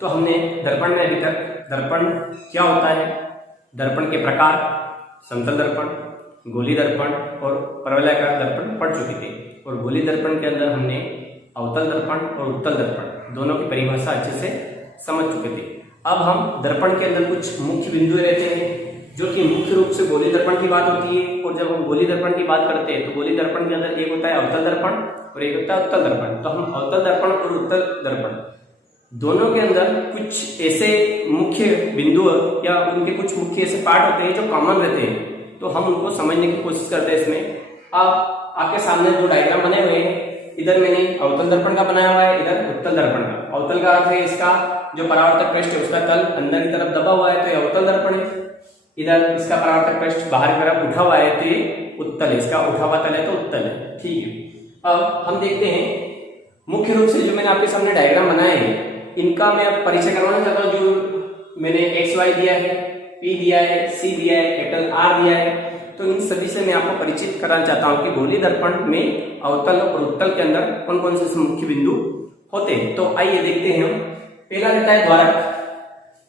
तो हमने दर्पण में अभी तक दर्पण क्या होता है, दर्पण के प्रकार, समतल दर्पण, गोली दर्पण और परवलयाकार दर्पण पढ़ चुके थे। और गोली दर्पण के अंदर हमने अवतल दर्पण और उत्तल दर्पण दोनों की परिभाषा अच्छे से समझ चुके थे। अब हम दर्पण के अंदर कुछ मुख्य बिंदु रहते हैं जो कि मुख्य रूप से गोली दर्पण की बात होती है। और जब हम गोली दर्पण की बात करते हैं तो गोली दर्पण के अंदर एक होता है अवतल दर्पण और एक होता है उत्तल दर्पण। तो हम अवतल दर्पण और उत्तल दर्पण दोनों के अंदर कुछ ऐसे मुख्य बिंदु या उनके कुछ मुख्य ऐसे पार्ट होते हैं जो कॉमन रहते हैं, तो हम उनको समझने की कोशिश करते हैं। इसमें अब आपके सामने जो डायग्राम बने हुए हैं, इधर मैंने अवतल दर्पण का बनाया हुआ है, इधर उत्तल दर्पण का। अवतल का अर्थ है इसका जो परावर्तक पृष्ठ है उसका तल अंदर की तरफ दबा हुआ है तो ये अवतल दर्पण है। इधर इसका परावर्तक पृष्ठ बाहर की तरफ उठा हुआ है तो ये उत्तल है, इसका उठा हुआ तल है तो उत्तल है। ठीक है, अब हम देखते हैं मुख्य रूप से जो मैंने आपके सामने डायग्राम बनाए हैं इनका मैं अब परिचय करवाना चाहता हूँ। जो मैंने एक्स वाई दिया है, पी दिया है, सी दिया है, कैपिटल आर दिया है, तो इन सभी से मैं आपको परिचित कराना चाहता हूँ कि गोली दर्पण में अवतल और उत्तल के अंदर कौन कौन से मुख्य बिंदु होते हैं। तो आइए देखते हैं। हम पहला रहता है द्वारक,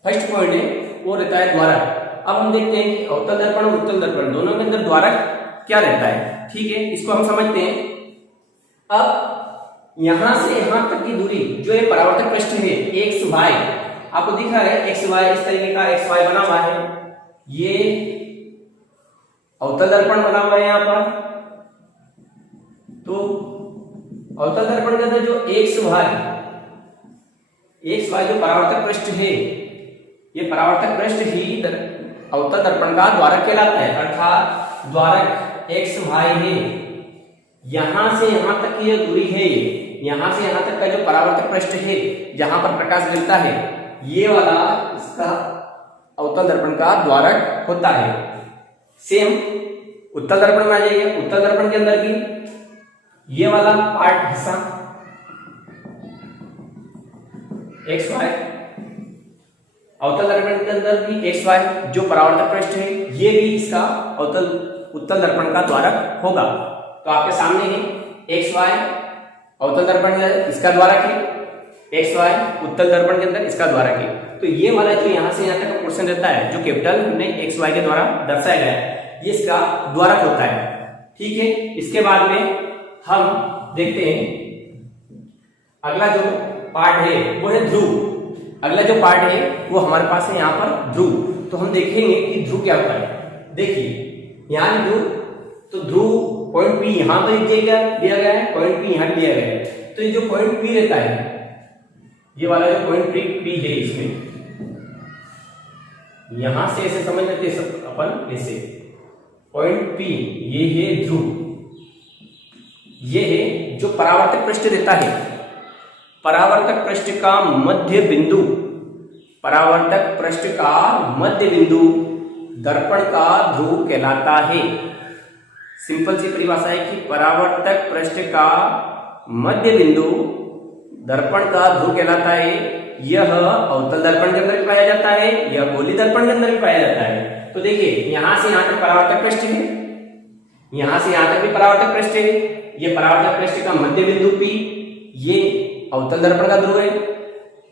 फर्स्ट पॉइंट है वो रहता है द्वारक। अब हम देखते हैं कि अवतल दर्पण और उत्तल दर्पण दोनों के अंदर द्वारक क्या रहता है। ठीक है, इसको हम समझते हैं। अब यहां से यहां तक की दूरी जो ये परावर्तक पृष्ठ है एक्स वाई, आपको दिख रहा है एक्स वाई, इस तरीके का एक्स वाई बना हुआ है, ये अवतल दर्पण बना हुआ है यहाँ पर। तो अवतल दर्पण के अंदर जो एक्स वाई जो परावर्तक पृष्ठ है, ये परावर्तक पृष्ठ ही अवतल दर्पण का द्वारक कहलाता है। अर्थात द्वारक एक्स वाई है, यहां से यहां तक की जो दूरी है, यहां से यहां तक का जो परावर्तक पृष्ठ है जहां पर प्रकाश मिलता है, ये वाला इसका अवतल दर्पण का द्वारक होता है। सेम उत्तल दर्पण में आ जाइए। उत्तल दर्पण के अंदर भी ये वाला पार्ट हिस्सा एक्स वाई, अवतल दर्पण के अंदर भी एक्स वाई जो परावर्तक पृष्ठ है ये भी इसका उत्तल दर्पण का द्वारक होगा। तो आपके सामने है एक्स वाई अवतल दर्पण के अंदर इसका द्वारक है, एक्स वाई उत्तल दर्पण के अंदर इसका द्वारक है। तो ये वाला जो यहाँ से यहाँ तक का पोर्शन रहता है जो कैपिटल हमने एक्स वाई के द्वारा दर्शाया गया है, ये इसका द्वारक होता है। ठीक है, इसके बाद में हम देखते हैं अगला जो पार्ट है वो है ध्रुव। अगला जो पार्ट है वो हमारे पास है यहाँ पर ध्रुव। तो हम देखेंगे कि ध्रुव क्या होता है। देखिए यहाँ ध्रुव, तो ध्रुव पॉइंट पी यहां पर दिया गया है, पॉइंट पी यहां दिया गया है। तो ये जो पॉइंट पी रहता है, ये वाला जो पॉइंट पी है, इसमें यहां से ऐसे समझ लेते सब अपन, ऐसे पॉइंट पी ये है ध्रुव, ये है जो परावर्तक पृष्ठ रहता है। परावर्तक पृष्ठ का मध्य बिंदु, परावर्तक पृष्ठ का मध्य बिंदु दर्पण का ध्रुव कहलाता है। सिंपल सी परिभाषा है कि परावर्तक पृष्ठ का मध्य बिंदु दर्पण का ध्रुव कहलाता है। यह अवतल दर्पण के अंदर भी पाया जाता है, यह गोली दर्पण के अंदर भी पाया जाता है। तो देखिए यहां से यहां तक परावर्तक पृष्ठ है, यहां से यहां तक भी परावर्तक पृष्ठ है। यह परावर्तक पृष्ठ का मध्य बिंदु पी, ये अवतल दर्पण का ध्रुव है।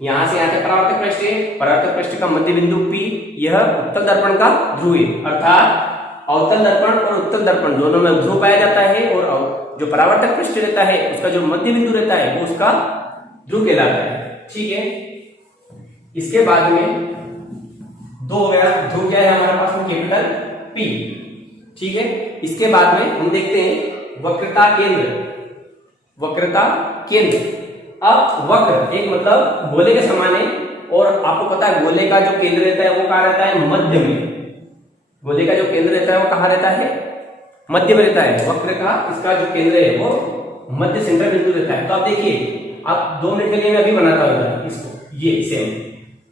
यहां से यहां तक परावर्तक पृष्ठ है, परावर्तक पृष्ठ का मध्य बिंदु पी, यह उत्तल दर्पण का ध्रुव है। अर्थात अवतल दर्पण और उत्तल दर्पण दोनों में ध्रुव पाया जाता है और जो परावर्तक पृष्ठ रहता है उसका जो मध्य बिंदु रहता है वो उसका ध्रुव कहलाता है। ठीक है, इसके बाद में दो हो गया ध्रुव, क्या है हमारे पास में कैपिटल पी। ठीक है, इसके बाद में हम देखते हैं वक्रता केंद्र। वक्रता केंद्र, अब वक्र एक मतलब गोले के समान है और आपको पता है गोले का जो केंद्र रहता है वो कहाँ रहता है, मध्य में। गोले का जो केंद्र रहता है वो कहाँ रहता है, मध्य में रहता है। वक्र का इसका जो केंद्र है वो मध्य सेंटर बिंदु रहता है। तो आप देखिए, आप 2 मिनट के लिए मैं अभी बनाता हूँ इसको, ये सेम।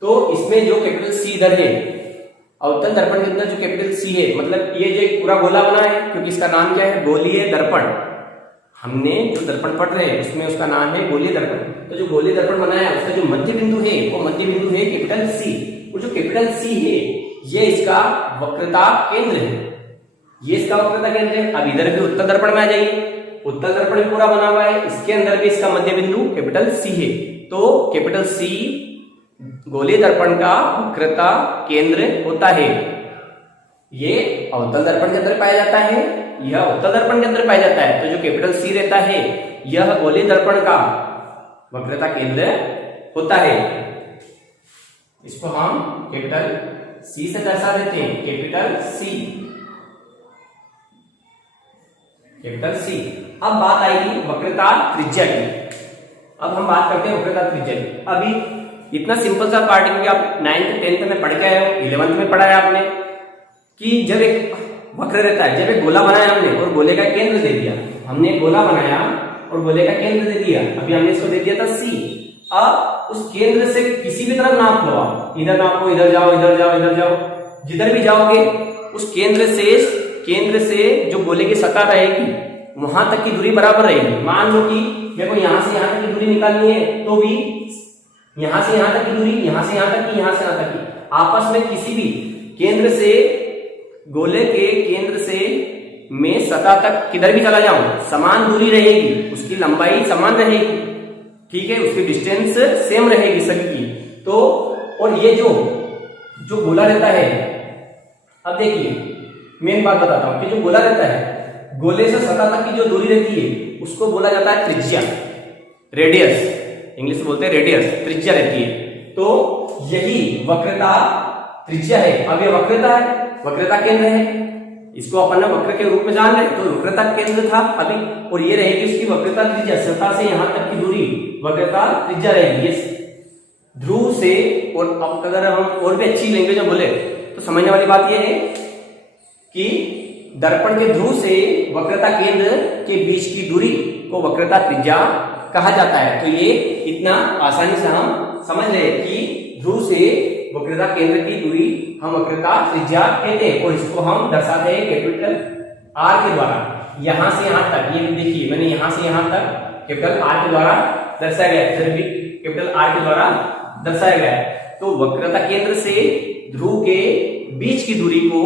तो इसमें जो कैपिटल सी इधर है, अवतल दर्पण के अंदर जो कैपिटल सी है, मतलब ये जो पूरा गोला बना है क्योंकि इसका नाम क्या है, गोलीय दर्पण। हमने जो दर्पण पढ़ रहे हैं उसमें उसका नाम है गोलीय दर्पण। तो जो गोलीय दर्पण बनाया उसका जो मध्य बिंदु है वो मध्य बिंदु है कैपिटल सी। और जो कैपिटल सी है ये इसका वक्रता केंद्र है, ये इसका वक्रता केंद्र है। अब इधर भी उत्तल दर्पण में आ जाइए, उत्तल दर्पण भी पूरा बना हुआ है, इसके अंदर भी इसका मध्य बिंदु कैपिटल सी है। तो कैपिटल सी गोलीय दर्पण का वक्रता केंद्र होता है। ये अवतल दर्पण के अंदर पाया जाता है, यह अवतल दर्पण के अंदर पाया जाता है। तो जो कैपिटल सी रहता है यह गोलीय दर्पण का वक्रता केंद्र होता है। इसको हम कैपिटल सी से दर्शा देते हैं, कैपिटल सी, कैपिटल सी। अब बात आएगी वक्रता त्रिज्या की। अब हम बात करते हैं वक्रता त्रिज्या की। अभी इतना सिंपल सा पार्ट क्योंकि आप 9th 10th में पढ़ के आए हो, 11th में पढ़ा है आपने कि जब एक वक्र रहता है, जब एक गोला बनाया हमने और गोले का केंद्र दे दिया, हमने गोला बनाया और गोले का केंद्र दे दिया, अभी हमने इसको दे दिया था सी। अब उस केंद्र से किसी भी तरफ नाप लो आप, इधर नापो, इधर जाओ, इधर जाओ, इधर जाओ, जिधर भी जाओगे उस केंद्र से जो गोले की सतह रहेगी वहां तक की दूरी बराबर रहेगी। मान लो कि मेरे को यहां से यहां तक की दूरी निकालनी है, तो भी यहां से यहां तक की दूरी, यहां से यहां तक की, यहां से यहां तक की, आपस में किसी भी केंद्र से, गोले के केंद्र से मैं सतह तक किधर भी चला जाऊं समान दूरी रहेगी, उसकी लंबाई समान रहेगी, ठीक है, उसकी डिस्टेंस सेम रहेगी सबकी। तो और ये जो गोला रहता है, अब देखिए मेन बात बताता हूं कि जो गोला रहता है, गोले से सतह तक की जो दूरी रहती है उसको बोला जाता है त्रिज्या, रेडियस, इंग्लिश में बोलते हैं रेडियस, त्रिज्या रहती है। तो यही वक्रता त्रिज्या है। अब ये वक्रता है, वक्रता केंद्र है, इसको अपन ने वक्र के रूप में जान रहे, तो वक्रता केंद्र था अभी, और ये रहेगी उसकी वक्रता त्रिज्या, सतह से यहां तक की दूरी वक्रता त्रिज्या रहेगी। ये ध्रुव से, और अब अगर हम और भी अच्छी लैंग्वेज में बोले तो समझने वाली बात यह है कि दर्पण के ध्रुव से वक्रता केंद्र के बीच की दूरी को वक्रता त्रिज्या कहा जाता है। तो ये इतना आसानी से हम समझ रहे कि ध्रुव से वक्रता केंद्र की दूरी हम वक्रता त्रिज्या कहते हैं, और इसको हम दर्शाते हैं कैपिटल आर के द्वारा। यहां से यहां तक, ये देखिए मैंने यहां से यहां तक कैपिटल आर के द्वारा दर्शाया गया है, फिर भी कैपिटल आर के द्वारा दर्शाया गया है। तो वक्रता केंद्र से ध्रुव के बीच की दूरी को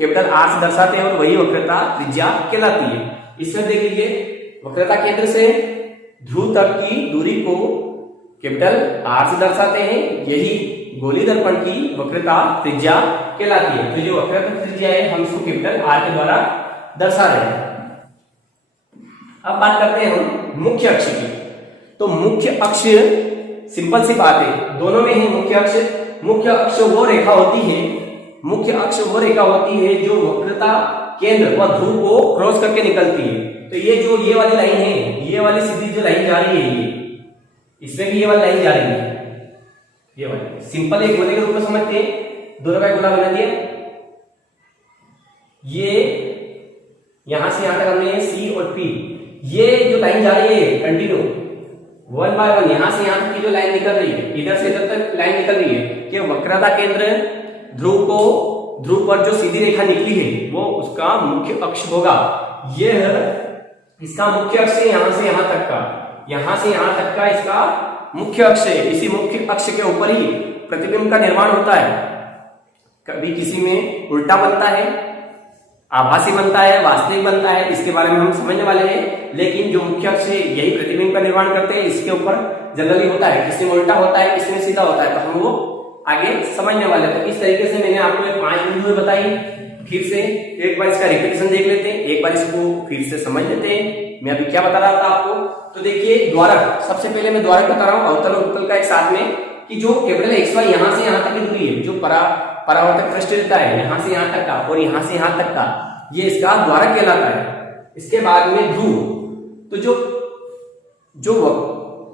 कैपिटल आर से दर्शाते हैं और वही वक्रता त्रिज्या कहलाती है। इसमें देख लीजिए वक्रता केंद्र से ध्रुव तक की दूरी को कैपिटल आर से दर्शाते हैं, यही गोलीय दर्पण की वक्रता त्रिज्या कहलाती है। तो जो वक्रता त्रिज्या है हम इसको कैपिटल आर के द्वारा दर्शा रहे हैं। अब बात करते हैं हम मुख्य अक्ष की। तो मुख्य अक्ष सिंपल सी बात है, दोनों में ही मुख्य अक्ष वो रेखा होती है, मुख्य अक्ष वो रेखा होती है जो वक्रता केंद्र व ध्रुव को क्रॉस करके निकलती है। तो ये वाली लाइन है, ये वाली सीधी जो लाइन जा रही है, ये इसमें भी ये वाली लाइन जा रही है, ये वाली सिंपल एक गोले के रूप में समझते हैं, दोनों का गोला बना दिया। ये यहां से यहां तक हमने सी और पी, ये जो लाइन जा रही है कंटिन्यू 1 बाय 1 यहां से यहां तक की जो लाइन निकल रही है, इधर से इधर तक लाइन निकल रही है, कि वक्रता केंद्र ध्रुव पर जो सीधी रेखा निकली है वो उसका मुख्य अक्ष होगा। यह इसका मुख्य अक्ष है, यहां से यहां तक का, यहां से यहां तक का इसका मुख्य अक्ष है। इसी मुख्य अक्ष के ऊपर ही प्रतिबिंब का निर्माण होता है। कभी किसी में उल्टा बनता है, आभासी बनता है, वास्तविक बनता है, इसके बारे में हम समझने वाले हैं। लेकिन जो मुख्य अक्ष है यही प्रतिबिंब का निर्माण करते हैं, इसके ऊपर जनरली होता है, किसी में उल्टा होता है, किसी में सीधा होता है, तो हम वो आगे समझने वाले। तो इस तरीके से मैंने आपको 5 बिंदुएं बताई। फिर से एक बार इसका रिपीटेशन देख लेते हैं, एक बार इसको फिर से समझ लेते हैं मैं अभी क्या बता रहा था आपको। तो देखिए द्वारक, सबसे पहले मैं द्वारक बता रहा हूं अवतल और उत्तल का एक साथ में, कि जो कैपिटल एक्स वाई यहां से यहां तक की दूरी है, जो परावर्तक पृष्ठ रहता है यहां से यहां तक का और यहां से यहां तक का, ये इसका द्वारक कहलाता है। इसके बाद में ध्रुव, तो जो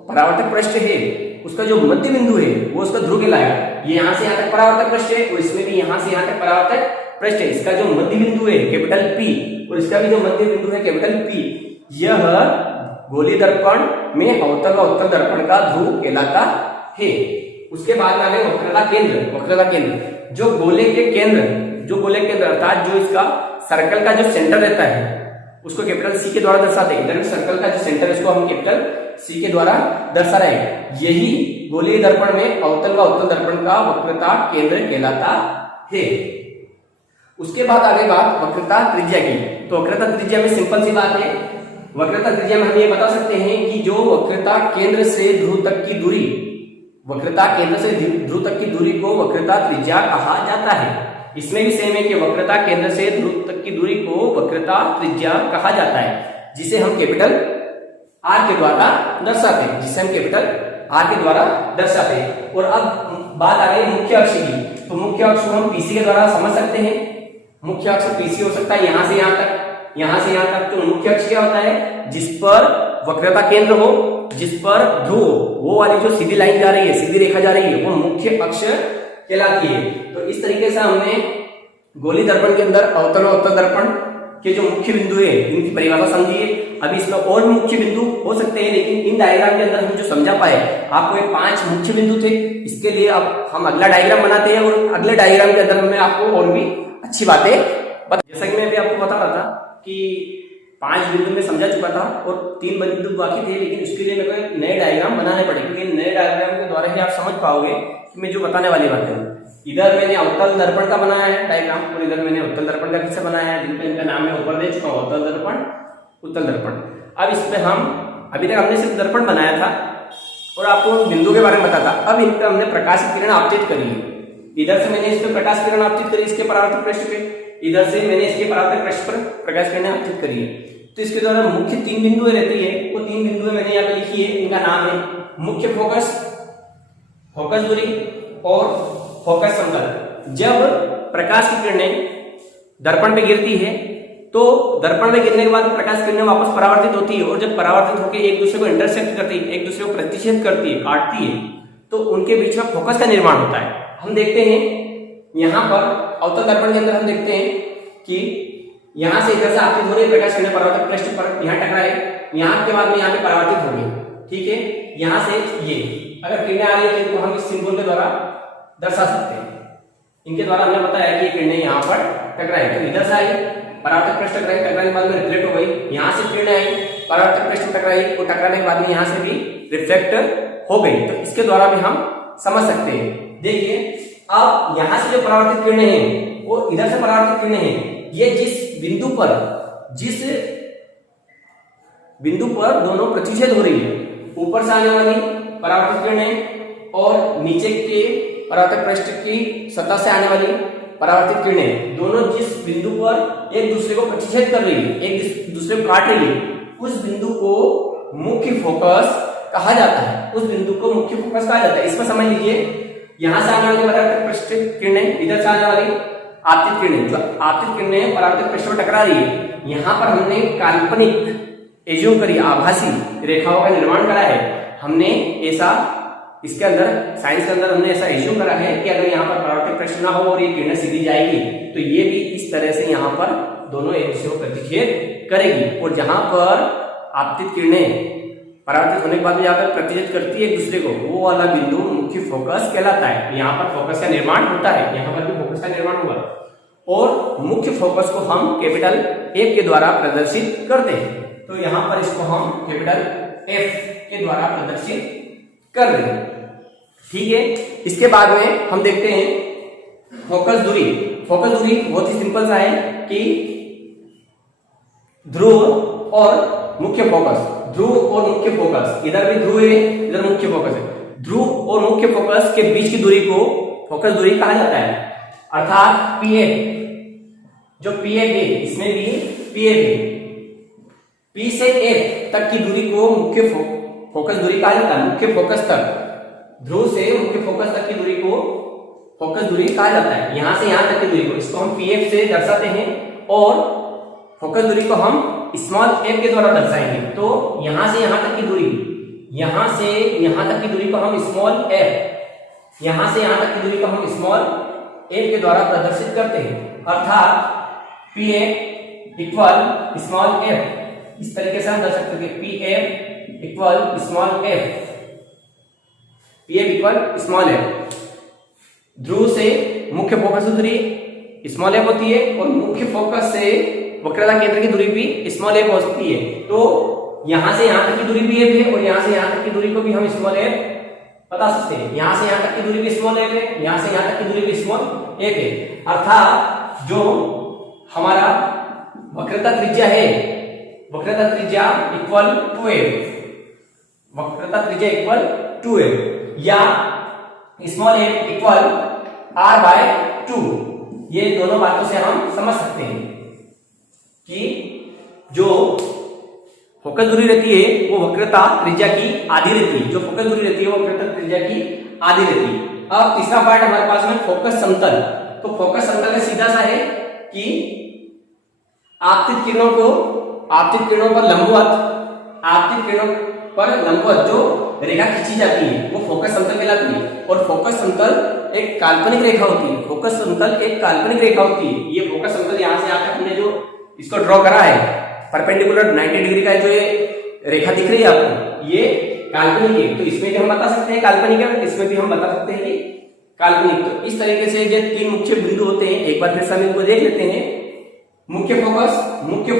परावर्तक पृष्ठ है उसका जो मध्य बिंदु है वो उसका ध्रुव कहलाएगा। ये यहां से यहां तक परावर्तक पृष्ठ है और इसमें भी यहां से यहां तक परावर्तक पृष्ठ है, इसका जो मध्य बिंदु है कैपिटल पी और इसका भी जो मध्य बिंदु है कैपिटल पी, यह गोलीय दर्पण में अवतल व उत्तल दर्पण का ध्रुव कहलाता है। उसके बाद में आगे वक्रता केंद्र, जो गोले के केंद्र अर्थात जो इसका सर्कल का जो सेंटर रहता है उसको कैपिटल सी के द्वारा दर्शाते हैं। इधर सर्कल का जो सेंटर है उसको हम कैपिटल सी के द्वारा दर्शा रहे हैं। यही गोलीय दर्पण में अवतल व उत्तल दर्पण का वक्रता केंद्र कहलाता है। उसके बाद आगे बात वक्रता त्रिज्या की। तो वक्रता त्रिज्या में सिंपल सी बात है, वक्रता त्रिज्या में हम ये बता सकते हैं कि जो वक्रता केंद्र से ध्रुव तक की दूरी वक्रता केंद्र से ध्रुव तक की दूरी को वक्रता त्रिज्या कहा जाता है। इसमें भी सेम है कि वक्रता केंद्र से ध्रुव तक की दूरी को वक्रता त्रिज्या कहा जाता है, जिसे हम कैपिटल आर के द्वारा दर्शाते हैं, और अब बात आ गई मुख्य अक्ष की। तो मुख्य अक्ष को हम पीसी के द्वारा समझ सकते हैं। मुख्य अक्ष पीसी हो सकता है यहां से यहां तक, यहां से यहां तक। तो मुख्य अक्ष क्या होता है? जिस पर वक्रता केंद्र हो, जिस पर ध्रुव हो, वो वाली जो सीधी लाइन जा रही है, सीधी रेखा जा रही है, वो मुख्य अक्ष कहलाती है। तो इस तरीके से हमने गोली दर्पण के अंदर अवतल और अवतल दर्पण के जो मुख्य बिंदु है इनकी परिभाषा समझी है। अभी इसमें और भी मुख्य बिंदु हो सकते हैं, लेकिन इन डायग्राम के अंदर हम जो समझा पाए, आपको ये 5 मुख्य बिंदु थे। इसके लिए अब हम अगला डायग्राम बनाते हैं और अगले डायग्राम के अंदर मैं आपको और भी अच्छी बातें जैसा कि मैं अभी आपको बता रहा था कि 5 बिंदु में समझा चुका था और 3 बिंदु बाकी थे, लेकिन उसके लिए मेरे को एक नए डायग्राम बनाने पड़े, क्योंकि नए डायग्राम के द्वारा ही आप समझ पाओगे कि मैं जो बताने वाली बात है। इधर मैंने अवतल दर्पण का बनाया है डायग्राम, और इधर मैंने उत्तल दर्पण का किस्सा बनाया है, जिनका इनका नाम मैं ऊपर दे चुका हूं, अवतल दर्पण, उत्तल दर्पण। अब इसमें हम अभी तक हमने सिर्फ दर्पण बनाया था और आपको बिंदु के बारे में बताया था। अब इन पर हमने प्रकाश किरण आपतित करी है। इधर से मैंने इस पर प्रकाश किरण आपतित करी, इसके परावर्तक पृष्ठ पे, इधर से मैंने इसके परावर्तक पृष्ठ पर प्रकाश किरण आपतित करी है। तो इसके द्वारा मुख्य 3 बिंदुएं रहती है, वो 3 बिंदुएं मैंने यहाँ पे लिखी है। इनका नाम है मुख्य फोकस, फोकस दूरी और फोकस समतल। जब प्रकाश की किरणें दर्पण पे गिरती है तो दर्पण में गिरने के बाद प्रकाश किरणें वापस परावर्तित होती है, और जब परावर्तित होकर एक दूसरे को इंटरसेक्ट करती है, एक दूसरे को प्रतिच्छेद करती है, काटती है, तो उनके बीच में फोकस का निर्माण होता है। हम देखते हैं यहाँ पर अवतल दर्पण के अंदर हम देखते हैं कि यहां से इधर से आपतित हो रही प्रकाश किरणें परावर्तक पृष्ठ पर यहाँ टकराए, यहाँ के बाद में यहाँ पे परावर्तित हो गई, ठीक है। यहाँ से ये अगर किरणें आ रही है तो हम इस सिंबल के द्वारा दर्शा सकते हैं। इनके द्वारा हमने बताया कि किरणें यहाँ पर टकराई, तो इधर से आई परावर्तक पृष्ठ टकराई, टकराने के बाद में रिफ्लेक्ट हो गई, यहाँ से किरणें आई परावर्तक पृष्ठ टकराई, और टकराने के बाद में यहाँ से भी रिफ्लेक्ट हो गई। तो इसके द्वारा भी हम समझ सकते हैं। देखिए अब यहाँ से जो परावर्तित किरणें हैं वो इधर से परावर्तित किरणें हैं, ये जिस बिंदु पर दोनों प्रतिच्छेद हो रही है, ऊपर से आने वाली परावर्तित किरणें और नीचे के परावर्तक पृष्ठ की सतह से आने वाली परावर्तित किरणें, दोनों जिस बिंदु पर एक दूसरे को प्रतिच्छेद कर रही है, एक दूसरे को काट रही है, उस बिंदु को मुख्य फोकस कहा जाता है। उस बिंदु को मुख्य फोकस कहा जाता है। इसमें समझ लीजिए, यहां से आने वाली परावर्तक पृष्ठ किरणें, इधर से आने वाली आपतित किरणें, जो आपतित किरणें परावर्तक पृष्ठ पर टकरा रही है, यहाँ पर हमने काल्पनिक एज्यूम करी, आभासी रेखाओं का निर्माण करा है। हमने ऐसा इसके अंदर साइंस के अंदर हमने ऐसा एज्यूम करा है कि अगर यहाँ पर परावर्तक पृष्ठ ना हो और ये किरणें सीधी जाएगी तो ये भी इस तरह से यहाँ पर दोनों एक दूसरे को प्रतिच्छेद करेगी, और जहां पर आपतित किरणें परावर्तित होने के बाद यहाँ पर प्रतिच्छेद करती है एक दूसरे को, वो वाला बिंदु मुख्य फोकस कहलाता है। यहाँ पर फोकस का निर्माण होता है, यहाँ पर भी फोकस का निर्माण होगा, और मुख्य फोकस को हम कैपिटल F के द्वारा प्रदर्शित करते हैं। तो यहाँ पर इसको हम कैपिटल F के द्वारा प्रदर्शित कर रहे हैं, ठीक है। इसके बाद में हम देखते हैं फोकस दूरी। फोकस दूरी बहुत ही सिंपल सा है कि ध्रुव और मुख्य फोकस, ध्रुव और मुख्य फोकस, इधर भी ध्रुव है, इधर मुख्य फोकस है। ध्रुव और मुख्य फोकस के बीच की दूरी को फोकस दूरी कहा जाता है, अर्थात PF। जो PF है इसमें भी PF है, P से F तक की दूरी को मुख्य फोकस दूरी कहा जाता है। मुख्य फोकस तक, ध्रुव से मुख्य फोकस तक की दूरी को फोकस दूरी कहा जाता है। यहां से यहां तक की दूरी को, इसको हम PF से दर्शाते हैं, और फोकस दूरी को हम स्मॉल f के द्वारा दर्शाएंगे। तो यहां से यहां तक की दूरी, यहां से यहां तक की दूरी को हम स्मॉल f, यहां से यहां तक की दूरी को हम स्मॉल f के द्वारा प्रदर्शित करते हैं, अर्थात PF इक्वल स्मॉल f। इस तरीके से हम दर्शा सकते हैं PF equal small f, PF equal small f। ध्रुव से मुख्य फोकस दूरी स्मॉल f होती है, और मुख्य फोकस से वक्रता केंद्र की दूरी भी स्मॉल f होती है। तो यहां से यहां तक की दूरी भी f है, और यहां से यहां तक की दूरी को भी हम स्मॉल f बता सकते हैं। यहां से यहां तक की दूरी भी स्मॉल f है, यहां से यहां तक की दूरी भी स्मॉल f है, अर्थात जो हमारा वक्रता त्रिज्या है, वक्रता त्रिज्या इक्वल 2f, वक्रता त्रिज्या इक्वल 2f, या small F equal R by 2। ये दोनों बातों से हम समझ सकते हैं कि जो फोकस दूरी रहती है वो वक्रता त्रिज्या की आधी रहती है। जो फोकस दूरी रहती है वो वक्रता त्रिज्या की आधी रहती है। अब तीसरा पार्ट हमारे पास में फोकस समतल। तो फोकस समतल का सीधा सा है कि आपतित किरणों पर लंबवत जो रेखा खींची जाती है वो फोकस समतल कहलाती है। और फोकस समतल एक काल्पनिक रेखा होती है। फोकस समतल एक काल्पनिक रेखा होती है। ये फोकस समतल यहां से यहाँ तक हमने जो इसको ड्रॉ करा है परपेंडिकुलर 90 डिग्री का जो ये रेखा दिख रही है आपको, ये काल्पनिक है। तो इसमें भी हम बता सकते हैं काल्पनिक है, इसमें भी हम बता सकते हैं कि काल्पनिक। तो इस तरीके से जो तीन मुख्य बिंदु होते हैं, एक बार फिर से हम इनको देख लेते हैं। मुख्य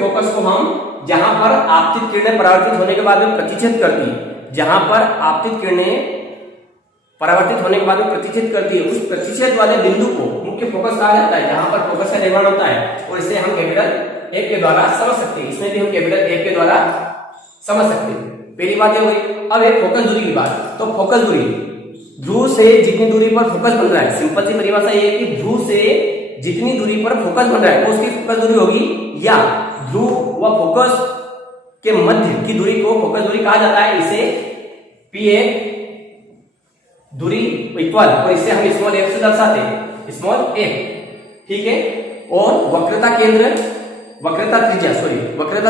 फोकस को हम जहां पर आपतित किरणें परावर्तित होने के बाद में प्रतिच्छेद करती है, जहां पर आपतित किरणें परावर्तित होने के बाद में प्रतिच्छेद करती है, उस प्रतिच्छेद वाले बिंदु को मुख्य फोकस कहा जाता है, जहां पर फोकस का निर्माण होता है। और इसे हम कैपिटल एफ के द्वारा समझ सकते हैं। इसमें भी हम कैपिटल एफ के द्वारा समझ सकते हैं। पहली बात ये हुई। अब एक फोकस दूरी की बात। तो फोकस दूरी, ध्रुव से जितनी दूरी पर फोकस बन रहा है, सिंपल सी परिभाषा ये है कि ध्रुव से जितनी दूरी पर फोकस बन रहा है वो उसकी फोकस दूरी होगी, या ध्रुव व फोकस के मध्य की दूरी को फोकस दूरी कहा जाता है। इसे पी ए दूरी इक्वल, और इसे हम स्मॉल एफ से दर्शाते हैं, स्मॉल एफ, ठीक है। और वक्रता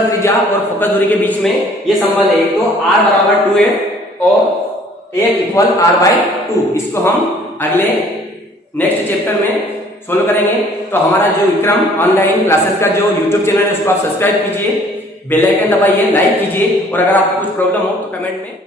त्रिज्या और फोकस दूरी के बीच में ये संबंध है। एक तो r बराबर 2f और a इक्वल r बाय 2। इसको हम अगले नेक्स्ट चैप्टर में सोल्व करेंगे। तो हमारा जो विक्रम ऑनलाइन क्लासेस का जो यूट्यूब चैनल है उसको आप सब्सक्राइब कीजिए, बेल आइकन दबाइए, लाइक कीजिए, और अगर आपको कुछ प्रॉब्लम हो तो कमेंट में